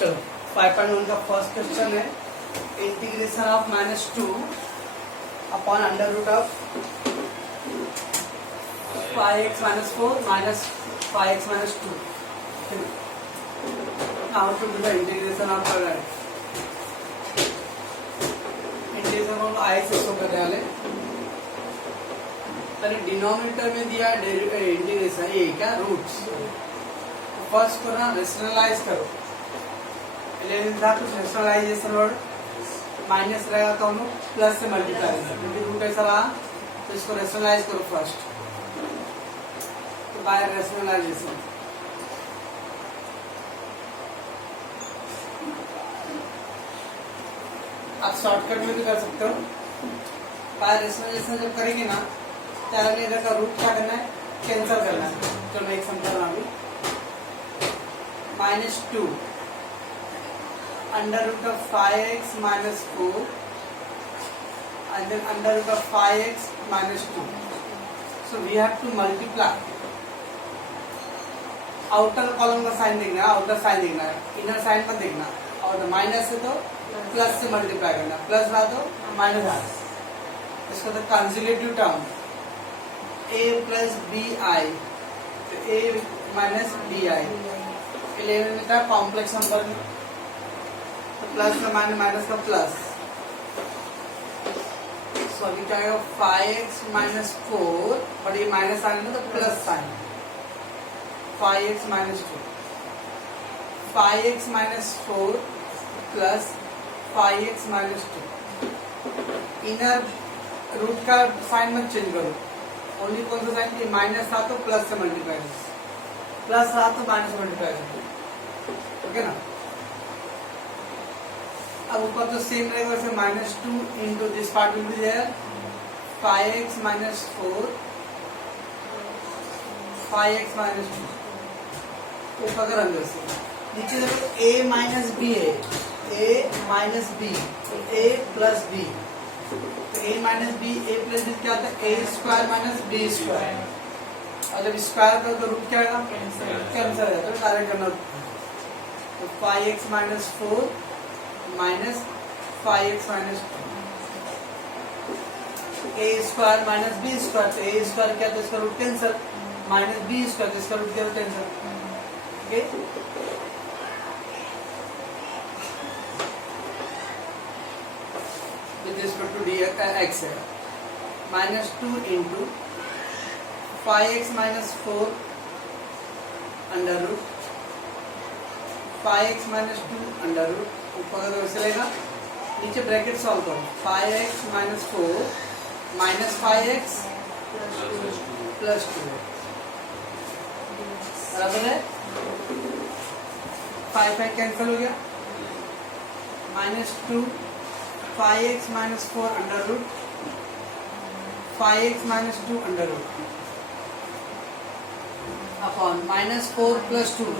चलो 5.1 का first question है integration of -2 upon under root of 5x - 4 minus 5x - 2. Now to do the integration of integration of i x इसको करने वाले. अरे डिनोमिनेटर में दिया इंटीग्रेशन ये क्या रूट्स. फर्स्ट को ना रेशनलाइज करो. था कुछ रेशनलाइजेशन वर्ड माइनस रहेगा तो हम लोग प्लस से मल्टीप्लाई करेंगे क्योंकि रूट ऐसा रहा तो इसको रेशनलाइज करो फर्स्ट. तो बाय रेशनलाइजेशन आप शॉर्टकट में भी कर सकते हो. बाय रेशनलाइजेशन जब करेंगे ना त्याला इधर का रूट क्या करना है कैंसिल करना है. तो मैं एक समझा रहा हूँ. -2 under root of 5x minus 4 and then under root of 5x minus 2. So we have to multiply. Outer column का साइन देखना है, आउटर साइन देखना है, इनर साइन पर देखना. और माइनस है तो प्लस से मल्टीप्लाई करना, प्लस रहा तो माइनस आ. इसका तो conjugative term a plus b i a minus b i लेने का कॉम्प्लेक्स नंबर प्लस का माइनस का प्लस. सो अभी क्या आएगा 5x - 4 बट ये माइनस आने में तो plus sign 5x - 2 5x - 4 plus 5x - 2. Inner root का साइन मत चेंज करो. ओनली कौन सा साइन की माइनस था तो प्लस से मल्टीप्लाई करो, प्लस रहा तो माइनस से मल्टीप्लाई करो. ओके ना. अब ऊपर तो सेम रहेगा वैसे -2 into this part will be there 5x - 4 5x - 2 ऊपर का अंदर से नीचे देखो a माइनस बी है a minus b a plus b. तो a minus b a plus b क्या होता है a square minus b square. और जब स्क्वायर करो तो रूट क्या आएगा कैंसिल हो जाता है. डायरेक्ट करना. तो 5x - 4 minus 5x - 2 a square minus b square. तो a स्क्वायर क्या था इसका root cancel minus b square इसका रूट क्या cancel. Okay. With respect to x है -2 into 5x - 4 under root 5x - 2 under root. ऊपर का चलेगा नीचे ब्रैकेट सॉल्व करो 5x - 4 माइनस 5x प्लस 2 बराबर है. 5 कैंसिल हो गया. -2 5x - 4 under root 5x - 2 under root upon -4 plus 2.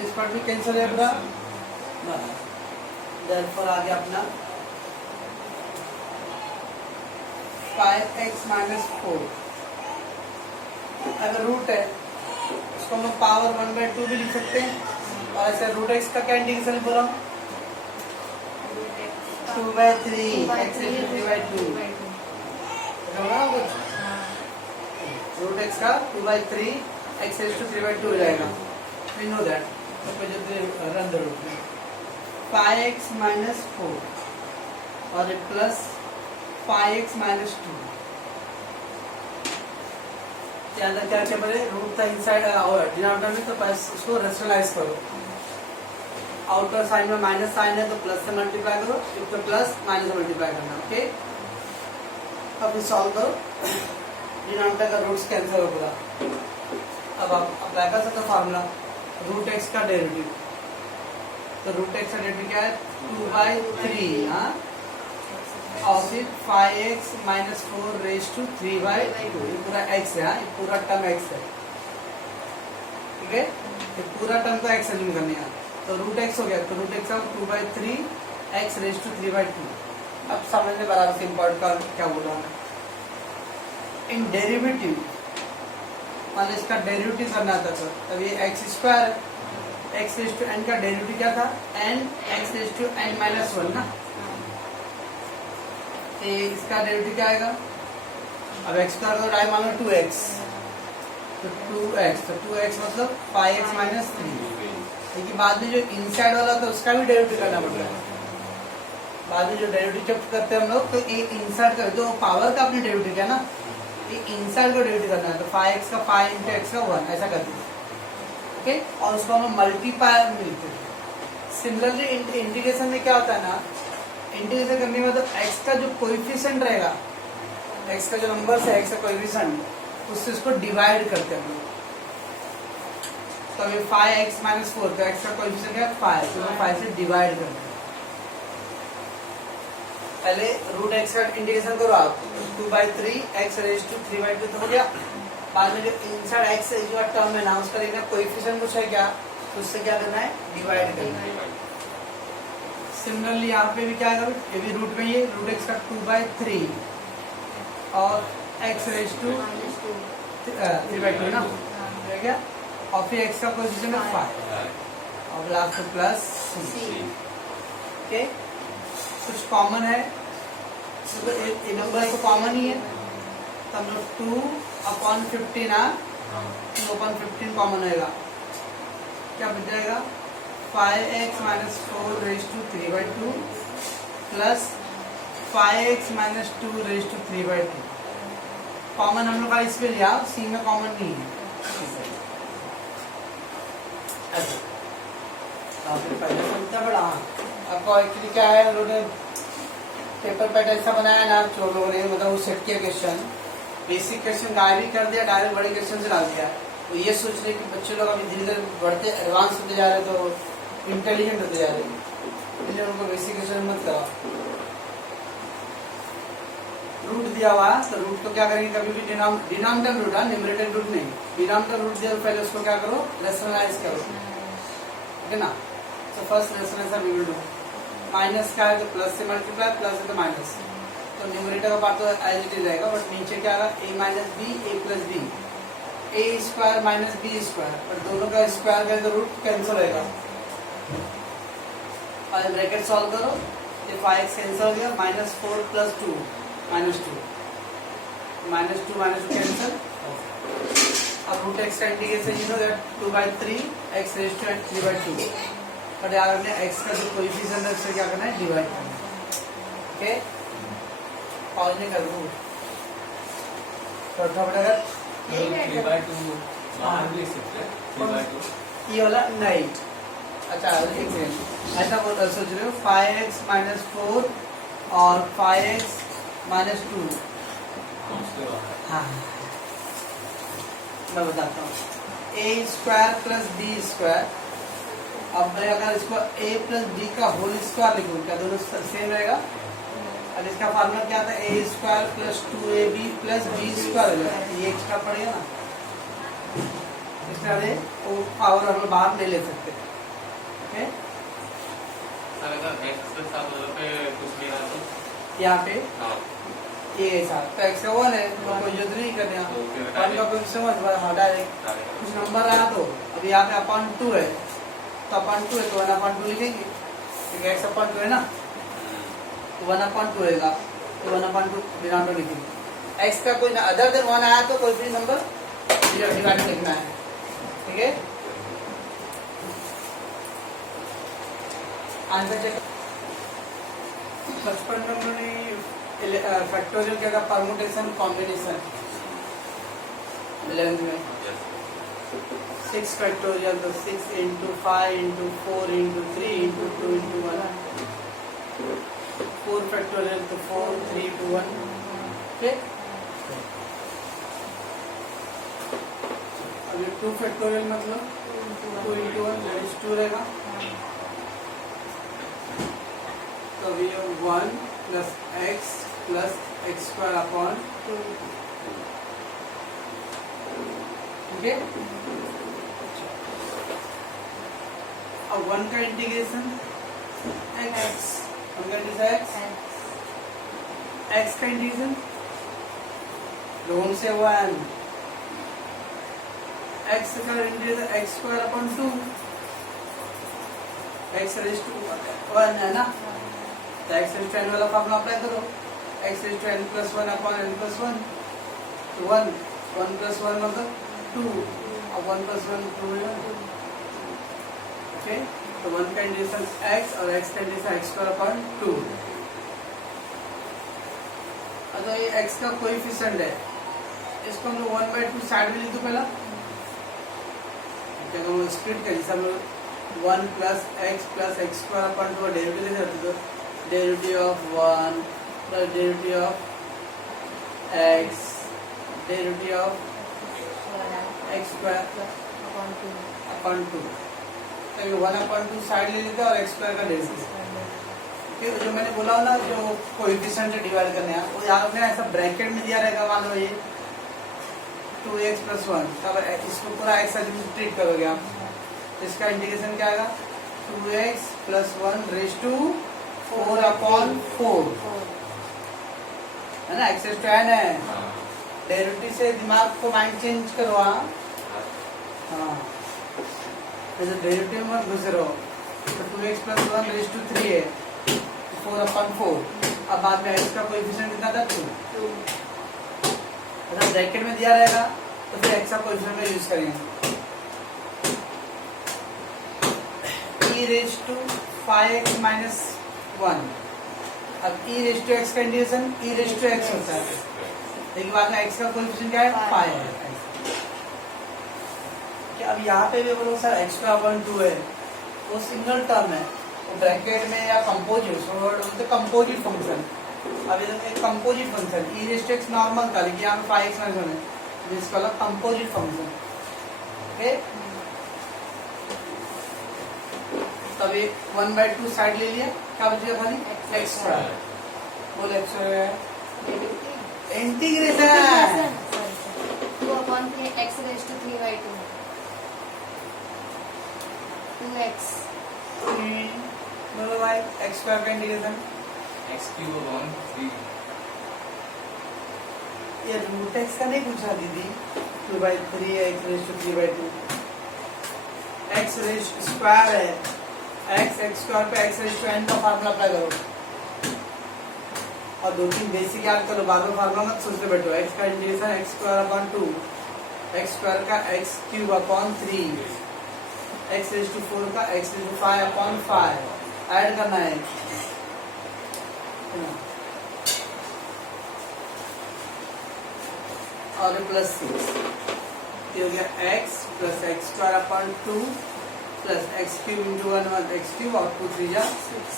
This part भी कैंसिल है पूरा. देयरफॉर आ गया अपना 5x - 4. अगर रूट है उसको हम लोग पावर 1/2 भी लिख सकते हैं. और ऐसे रूट x का क्या इंटीग्रेशन बोल रहा हूँ 2/3 x = 3/2 रूट x का 2/3 x = 3/2 हो जाएगा. We know that. Run the root 5x - 4 और प्लस 5x - 2. अंदर क्या क्या बोले रूट था इनसाइड डिनोमिनेटर में तो उसको रेशनलाइज करो. आउटर साइन में माइनस साइन है तो प्लस से मल्टीप्लाई करो. एक तो प्लस माइनस से मल्टीप्लाई करना. ओके. अब सॉल्व करो. डिनोमिनेटर का रूट्स कैंसिल हो पूरा. अब आप अप्लाई कर सकते हो फार्मूला रूट x का डेरिवेटिव. तो रूट x का डेरिवेटिव क्या है 2/3. हाँ. और फिर 5x - 4 रेज़ टू 3/2. ये पूरा x है. ये पूरा टर्म x है. ठीक है. ये पूरा टर्म का x एलिमिनेट करने है. तो रूट x हो गया. तो रूट x का 2/3 x रेज़ टू 3/2. अब समझने बराबर से इम्पोर्टेंट का क्या बोल रहा है. इन डेरिवेटिव मान लो इसका डेरिवेटिव करना था तो तब ये x square x raise to n का डेरिवेटिव क्या था, n x raise to n minus one ना, इसका डेरिवेटिव क्या आएगा, अब एक्स का डाई मान लो 2x, तो 2x, तो 2x मतलब 5x माइनस 3, लेकिन बाद में जो इनसाइड वाला था उसका भी डेरिवेटिव करना पड़ता है, बाद में जो डेरिवेटिव जब करते हैं हम लोग, तो एक इनसाइड कर दो पावर का अपने डेरिवेटिव क्या ना, एक इनसाइड को डेरिवेटिव करना है, तो 5x का 5 इंटू एक्स का 1 ऐसा करते हैं, ओके, और उसको हम मल्टीप्लायर मिलते हैं। सिमिलरली इंटीग्रेशन में क्या होता है ना, इंटीग्रेशन करने में मतलब x का जो कोएफिशिएंट रहेगा, x का जो नंबर है, x का कोएफिशिएंट, उससे उसको डिवाइड करते हैं हम लोग, तो अभी 5x माइनस 4 का x का कोएफिशिएंट है 5, तो 5 से डिवाइड करते हैं। पहले रूट एक्स का इंटीग्रेशन करो आप, 2/3 एक्स रेज टू 3/2 तो हो गया, बाद में जो इनसाइड एक्स जो टर्म है ना उसका देखना कोएफिशिएंट कुछ है क्या, तो उससे क्या करना है, डिवाइड करना है। सिमिलरली यहाँ पे भी क्या है, ये भी रूट में ही है, रूट एक्स का 2/3 और एक्स रेज टू 3/2 ना, ठीक है, और फिर एक्स का कोएफिशिएंट है 5 और लास्ट में प्लस c, ओके, कुछ कॉमन है, तो ये नंबर तो कॉमन ही है, तो हम लोग 2/15 ना, 2/15 कॉमन होगा, क्या बच जाएगा, 5x minus 4 raise to 3/2 plus 5x minus 2 raise to 3/2, common हम लोग का इस पे लिया, सी में कॉमन नहीं है, ऐसा पहले समझता बड़ा। आपको एक्चुअली क्या है, हम लोगों ने पेपर पैट ऐसा बनाया ना, जो लोगों ने मतलब वो सेट किया क्वेश्चन, बेसिक क्वेश्चन गायब ही कर दिया, डायरेक्ट बड़े क्वेश्चन से डाल दिया, तो ये सोच रहे कि बच्चे लोग अभी धीरे धीरे बढ़ते एडवांस होते जा रहे, तो इंटेलिजेंट होते जा रहे, इसलिए उनको बेसिक क्वेश्चन मत करो। रूट दिया हुआ, तो रूट को क्या करेंगे, कभी भी डिनोमिनेटर रूट है, न्यूमरेटर रूट नहीं, डिनोमिनेटर रूट दिया तो पहले उसको क्या करो, रेशनलाइज करो, ठीक है ना। तो first rationalization we will do, minus का है तो प्लस से मल्टीप्लाई, प्लस है तो माइनस, तो न्यूमरेटर का पार्ट तो एज इट इज रहेगा, बट नीचे क्या आएगा, a minus b a plus b, a square minus b square, पर दोनों का स्क्वायर करें तो रूट कैंसिल होगा, और ब्रैकेट सॉल्व करो, ये 5x कैंसिल हो गया, -4 प्लस 2 -2 कैंसिल, अब रूट एक्स का integration you know that 2/3 x raise to 3/2, but यार हमने x का जो कोएफिशिएंट है उससे क्या करना है, डिवाइड करना है, ओके, और नहीं कर दूँ चौथा बटेगा 3/2 बाहर भी सकते हैं, 3/2 ये वाला नहीं, अच्छा एक सेकंड, ऐसा बोल सोच रहे हो 5x माइनस 4 और 5x माइनस 2, हाँ मैं बताता हूँ, a square plus b square, अब मैं अगर इसको a प्लस b का होल स्क्वायर लिखूँ, क्या दोनों सेम रहेगा, और इसका फार्मूला क्या था, a square plus 2ab plus b square हो जाएगा, ये एक्स्ट्रा पड़ेगा ना, इसका वो पावर हम बाहर नहीं ले सकते, ओके, x के साथ मतलब पे कुछ नहीं रहा तो यहाँ पे हाँ a के साथ, तो x का 1 है, तो कोई जरूरत नहीं करने, 1 का कोई 1 हाँ डायरेक्ट कुछ नंबर आया, तो अब यहाँ पे अपॉन 2 है, तो अपॉन 2 है तो 1/2 लिखेंगे, क्योंकि x अपॉन 2 है ना, तो 1/2 होगा, तो 1/2 डिनोमिनेटर लिखेंगे, x का कोई अदर देन 1 आया तो कोई भी नंबर डिवाइड लिखना है, ठीक है। आंसर चेक, बचपन में हमने फैक्टोरियल क्या था, परमुटेशन कॉम्बिनेशन 11th में 6 फैक्टोरियल, तो 6 into 5 into 4 into 3 into 2 into 1, 4 factorial तो 4 3 2 1, ठीक। अब ये 2 फैक्टोरियल मतलब 2 इंटू 1 दैट इज 2 रहेगा, तो ये 1 प्लस x स्क्वायर अपॉन 2, ठीक है। अब 1 का इंटीग्रेशन x, 1 का इंटीग्रेशन x का इंटीग्रेशन लोन से 1, x का integration x square upon 2, x raise to 1 है ना, तो एक्स रेज टू एन वाला फॉर्मूला अप्लाई करो, x raise to n plus 1 upon n plus 1, तो 1 प्लस 1 मतलब 2, अब 1 प्लस 1 2 है, ओके। तो 1 का इंटीग्रेशन x और x का इंटीग्रेशन x स्क्वायर अपॉन 2। तो ये x का कोएफिशिएंट है, इसको हम लोग 1/2 साइड में लिख दो पहला, क्या हम स्प्लिट करें, सब 1 plus x square upon 2 derivative ले जाते, तो derivative of 1 plus derivative of x derivative of x square upon 2, तो 1/2 साइड ले लेते हैं और x स्क्वायर का डेरिवेटिव। जो मैंने बोला हो ना, जो कोएफिशिएंट डिवाइड करने हैं वो यहाँ पे ऐसा ब्रैकेट में दिया रहेगा, मान लो ये 2x प्लस 1, तब इसको पूरा x ट्रीट करोगे आप, इसका इंटीग्रेशन क्या आएगा 2x plus 1 raise to 4 upon 4 है ना, x रेज टू n है, डेरिवेटिव से दिमाग को माइंड चेंज करो। हाँ जैसे डेरिवेटिव में घुस रहो, तो 2x प्लस 1 रेज टू 3 है, 4 अपॉन 4, अब बाद में x का कोएफिशिएंट कितना था 2, अगर ब्रैकेट में दिया रहेगा तो फिर x का कोएफिशिएंट में यूज करेंगे, e raise to 5x minus 1, अब e रेज टू x का integration e raise to x होता है, लेकिन बाद में x का कोएफिशिएंट क्या है 5 है। अब यहाँ पे भी बोलो सर x स्क्वायर अपॉन 2 है, वो सिंगल टर्म है, वो ब्रैकेट में या कंपोजिट कंपोजिट फंक्शन, अब एक composite function e raise to x normal था, लेकिन यहाँ पे 5x माइनस 1 है, जिसका अलग कंपोजिट फंक्शन, ओके। तब ये 1/2 साइड ले लिया, क्या बचेगा खाली x स्क्वायर, बोल x square integration 2 upon 3 x raise to 3/2 2x बोलो भाई x स्क्वायर का इंटीग्रेशन x क्यूब अपॉन 3, ये रूट x का नहीं पूछा दीदी, 2/3 है x raise to 3/2, x raise square है, x स्क्वायर पे x रेज टू n का फार्मूला अप्लाई करो, और 2-3 बेसिक याद करो, बाद में फार्मूला मत सोचते बैठो, x का integration x square upon 2, x square का x cube upon 3, x raise to 4 का x raise to 5 upon 5 add करना है, और प्लस 6, ये हो गया x plus x square upon 2 plus x cube into 1 x cube और 2 3 जा 6।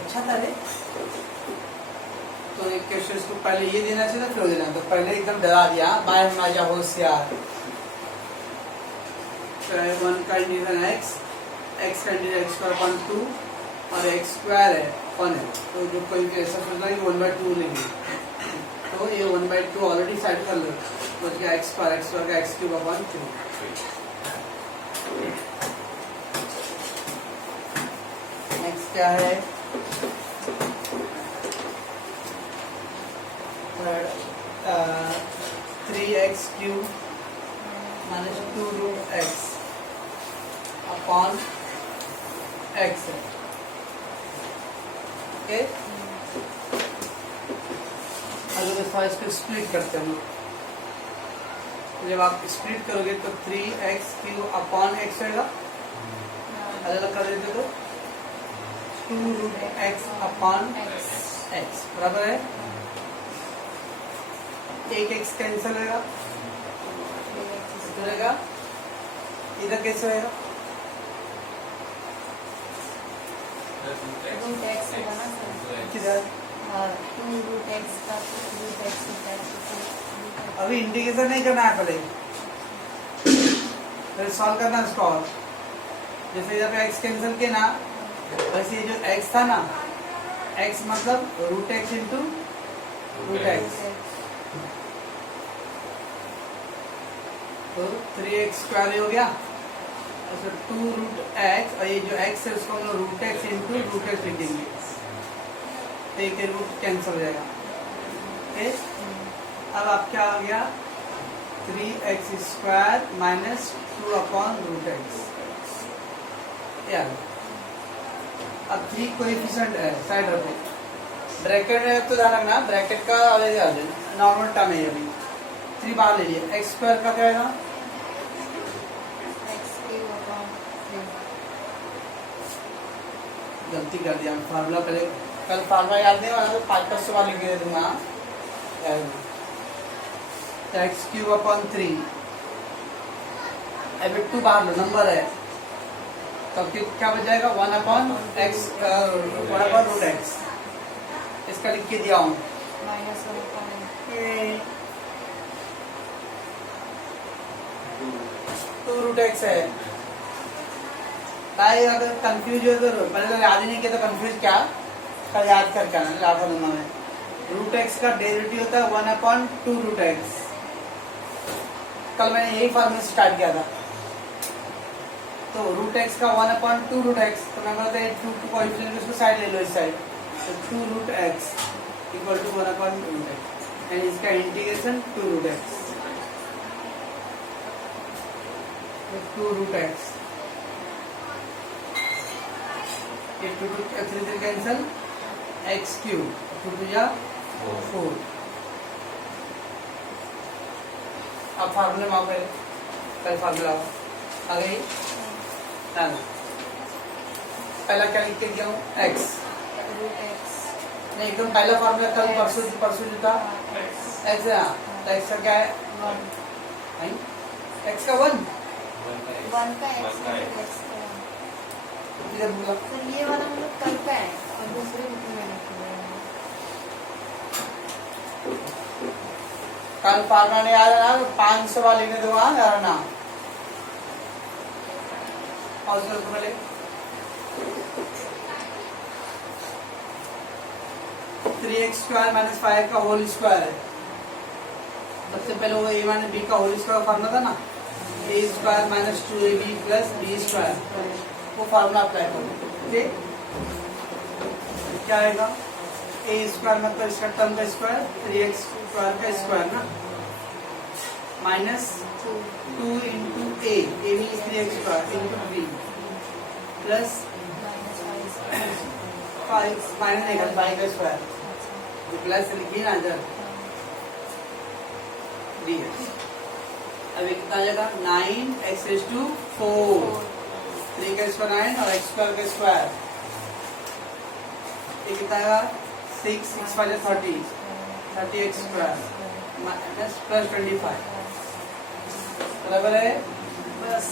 अच्छा था रे, तो एक क्वेश्चन इसको पहले ये देना चाहिए था, फिर देना, तो पहले एकदम डरा दिया, बाय माजा होशियार। 1 का इंटीग्रेशन x का इंटीग्रेशन x स्क्वायर अपॉन 2 और x स्क्वायर है 1 है, तो जो कोई ऐसा सोचना है कि 1/2 लेंगे, तो ये 1/2 ऑलरेडी साइड कर लो, बच गया x स्क्वायर का x क्यूब अपॉन 2। नेक्स्ट क्या है, 3x cube minus 2 root x upon x है, ओके। अगर इसको स्प्लिट करते हैं, जब आप स्प्लिट करोगे तो 3x क्यूब अपॉन x होगा, अलग कर देते तो 2 रूट x अपॉन x बराबर है, एक x कैंसिल होगा, इधर कैसे होगा, रूट x बना किधर, और 2 रूट x का रूट x होता है, अभी इंटीग्रेशन नहीं करना है, पहले फिर सॉल्व करना है इसको, और जैसे इधर पे x कैंसिल किया ना, वैसे ये जो x था ना, x मतलब root x into root x, तो 3x स्क्वायर हो गया, अच्छा 2 रूट x, और ये जो x है उसको हम लोग root x into root x लिखेंगे, तो एक रूट कैंसिल हो जाएगा, ओके। अब आप क्या हो गया 3x square minus 2 upon root x, ये आ गया। अब 3 कोएफिशिएंट है साइड रखते, ब्रैकेट है तो ध्यान रखना ब्रैकेट का अलग है, नॉर्मल टर्म है अभी 3 बाहर ले लिया। एक्स स्क्वायर का क्या आएगा, x cube upon 3 गलती कर दिया फार्मूला पहले, कल फार्मूला याद नहीं वाला तो 5 सवाल लिख दे दूंगा। एक्स क्यूब अपॉन 3, अब 2 बाहर लो, नंबर है तो क्या बच जाएगा 1 upon x, 1 upon root x, इसका लिख के दिया हूँ minus 1 upon 2 रूट एक्स है। भाई अगर कंफ्यूज हो तो पहले याद ही नहीं किया तो कंफ्यूज क्या, कल याद करके आना, याद कर दूंगा मैं। रूट एक्स का डेरिवेटिव होता है 1 अपॉन 2 रूट एक्स, कल मैंने यही फॉर्मूला स्टार्ट किया था। तो रूट एक्स का 1 अपॉन 2 रूट एक्स, तो मैं बोलता है 2 कोएफिशिएंट उसको साइड ले लो इस साइड, तो 2 root x equal to 1 upon root x, and इसका integration 2 root x, 2 root x, ये 2 3 कैंसिल, एक्स क्यूब 2 2 या 4। अब फार्मूला माओ पहले, कल फार्मूला आ गई ना, पहला क्या लिख के दिया हूँ x, root x नहीं एकदम पहला फार्मूला कल परसों जो था x है, तो x का क्या है 1 x का 1 1 का x का into x का 1। इधर बोला तो ये वाला हम लोग कल का है और दूसरे बुक में लिखे हुए हैं। कल फार्मूला नहीं आ रहा ना, 5 सवाल लिखने दो वहां ना, और उसको पहले 3x स्क्वायर माइनस 5 का होल स्क्वायर है। सबसे पहले वो a माइनस b का होल स्क्वायर फार्मूला था ना, a square minus 2ab plus b square, वो फार्मूला अप्लाई करो। ठीक, क्या आएगा a स्क्वायर मतलब इसका टर्म का स्क्वायर, 3x स्क्वायर का स्क्वायर ना, minus 2 into a means 3x square into b plus minus 5 minus नहीं कर 5 का स्क्वायर, जो प्लस लिखिए ना इधर dx। अभी कितना आ जाएगा 9x रेज़ टू 4, 3 का स्क्वायर 9 और x स्क्वायर का स्क्वायर, ये कितना आएगा 6 6 5 30, 30x स्क्वायर माइनस प्लस 25 बराबर है बस।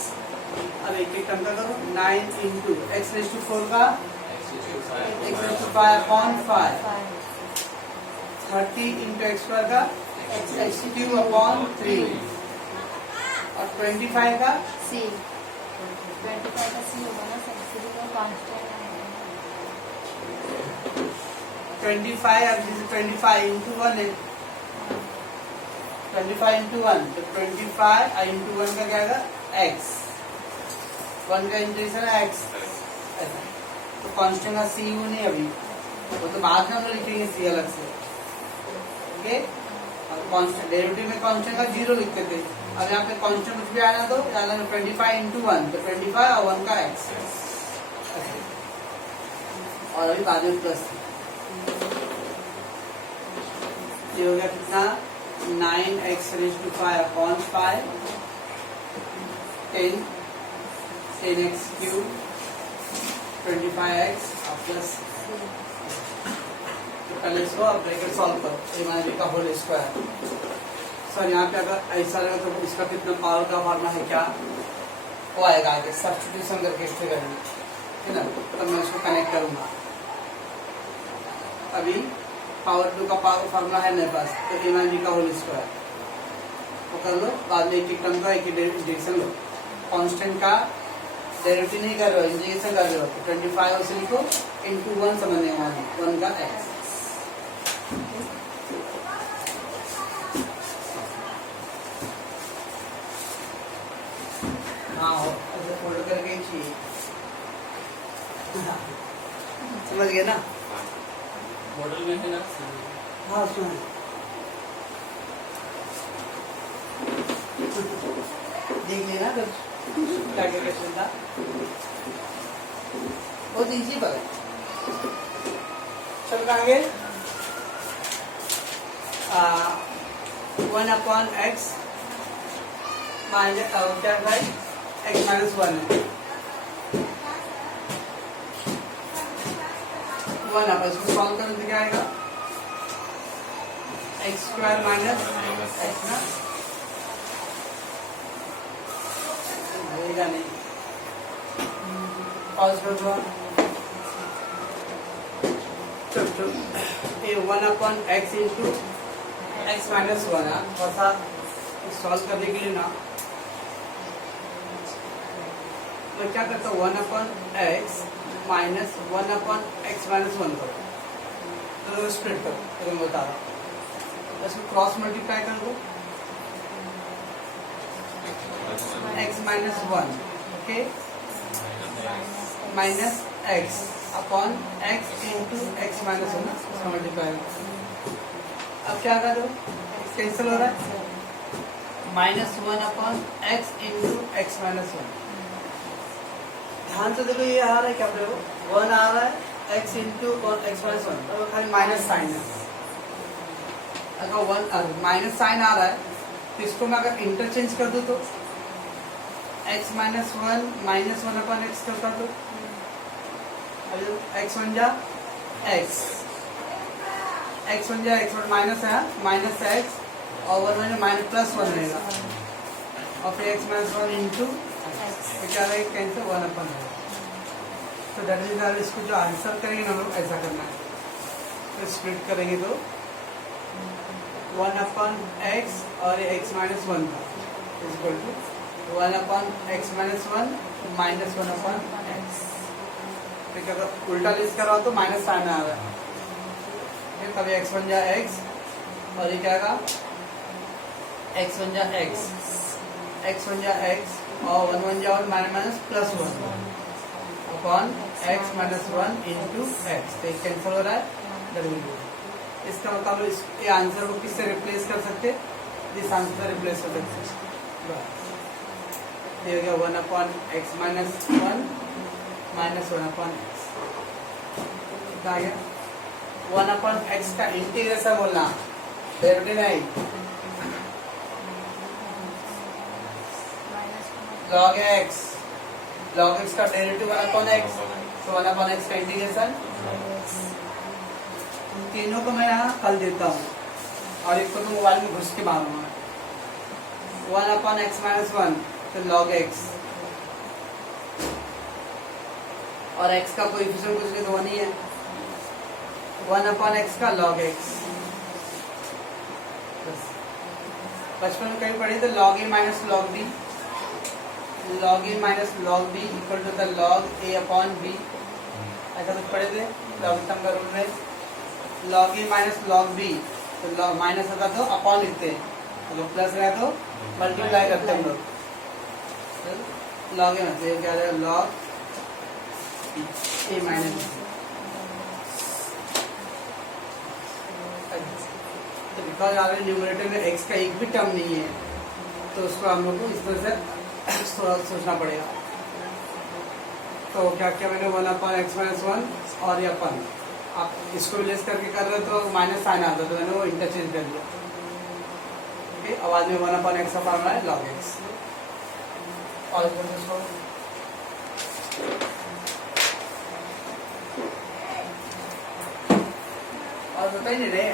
अब एक एक टर्म का करो, 9 इंटू एक्स रेज़ टू 4 का x raise to 5 upon 5, 30 into x square का एक्स क्यूब अपॉन 3 और 25 का c 25 का c होगा ना सर, c का कांस्टेंट है। 25 अब जैसे 25 इंटू 1 है, 25 इंटू 1 तो 25 इंटू 1 का क्या आएगा x, 1 का इंटीग्रेशन है x, ऐसा तो कांस्टेंट का c यू नहीं अभी, वो तो बाद में हम लोग लिखेंगे c अलग से। ओके, और कांस्टेंट डेरिवेटिव में कांस्टेंट का 0 लिखते थे, अब यहाँ पे कांस्टेंट कुछ भी आना तो याद रखना 25 इंटू 1 तो 25 और 1 का x, और अभी बाद में प्लस, ये हो गया कितना 9x raise to 5 upon 5, 10x cube 25x plus, तो पहले इसको आप ब्रैकेट सॉल्व करो, a माइनस b का होल स्क्वायर। सर यहाँ पे अगर ऐसा लगा तो इसका कितना पावर का फॉर्मूला है क्या, वो आएगा आगे सब्स्टिट्यूशन करके इससे करेंगे, है ना, तब मैं इसको कनेक्ट करूंगा। अभी पावर 2 का पावर फार्मूला है मेरे पास, तो a माइनस b का होल स्क्वायर वो कर लो, बाद में एक एक टर्म का एक ही इंटीग्रेशन लो, कांस्टेंट का डेरिवेटिव नहीं कर रहे हो, इंटीग्रेशन कर रहे हो, तो 25 उसे लिखो इंटू 1 समझने वाली 1 का x। हाँ हो ऐसे फोल्ड करके ही चाहिए, समझ गए ना, मॉडल में है ना, हाँ उसमें है। देख लेना तो क्या क्या क्वेश्चन था। बहुत इजी बात है। चल आगे 1/x माइनस क्या है x माइनस 1 है 1 अब इसको सॉल्व करने से क्या आएगा x स्क्वायर माइनस x ना आएगा नहीं पॉजिटिव तो ये 1/x इंटू x माइनस 1 है थोड़ा सा सॉल्व करने के लिए ना तो क्या करता हूँ 1/x माइनस 1/x माइनस 1 करो तो स्प्लिट करो तो मैं बता रहा हूँ इसको क्रॉस मल्टीप्लाई कर दो x minus 1 okay minus x upon x into x minus 1 इसका मल्टीप्लाई अब क्या करो कैंसिल हो रहा है -1/x इंटू x माइनस 1 ध्यान से देखो ये आ रहा है क्या देखो 1 आ रहा है x इंटू और x माइनस 1 और खाली माइनस साइन है अगर 1 माइनस साइन आ रहा है तो इसको मैं अगर इंटरचेंज कर दूं तो x माइनस 1 माइनस 1/x करता तो x बन जा x x बन जा x माइनस है माइनस x और 1 माइनस प्लस 1 रहेगा और फिर x माइनस 1 इंटू क्या रहेगा कैंसिल 1/, तो दैट इज इसको जो आंसर करेंगे ना हम लोग ऐसा करना है तो स्प्लिट करेंगे तो 1/x और x माइनस 1 का equal to 1/x minus 1 minus 1/x ठीक है अगर उल्टा लिस्ट कराओ तो माइनस साइन आ रहा है तभी x बन जा x और ये क्या आएगा x बन जा x बन जा x और 1 बन जाओ minus plus 1 upon x minus 1 into x तो कैंसिल हो रहा है इसका मतलब इस ये आंसर को किससे रिप्लेस कर सकते इस आंसर से रिप्लेस कर सकते ये हो गया 1/x माइनस 1 माइनस 1/x आ गया 1/x का इंटीग्रेशन बोलना डेरिवेटिव नहीं log x का डेरिवेटिव 1/x तो 1/x का इंटीग्रेशन तीनों को मैं यहाँ कल देता हूँ और एक को तो मोबाइल में घुस के मारूंगा 1/x माइनस 1 तो log x और x का कोएफिशिएंट कुछ नहीं तो 1 ही है 1/x का log x बचपन में कहीं पढ़ी तो log a minus log b log a minus log b equal to the log a upon b ऐसा कुछ पढ़े थे लॉगरिथम का रूल में log a minus log b तो log माइनस होता तो अपॉन लिखते हैं अगर प्लस रहा तो मल्टीप्लाई करते हैं हम लोग log a मतलब क्या है log a माइनस तो बिकॉज आगे न्यूमरेटर में x का एक भी टर्म नहीं है तो उसको हम लोग को इस तरह से सोचना पड़ेगा तो क्या क्या मैंने 1/x माइनस 1 और ये अपन आप इसको लेस करके कर रहे हो तो माइनस साइन आता तो मैंने वो इंटरचेंज कर दिया ठीक है आवाज में 1/x का फॉर्मूला है log x और बता ही नहीं रहे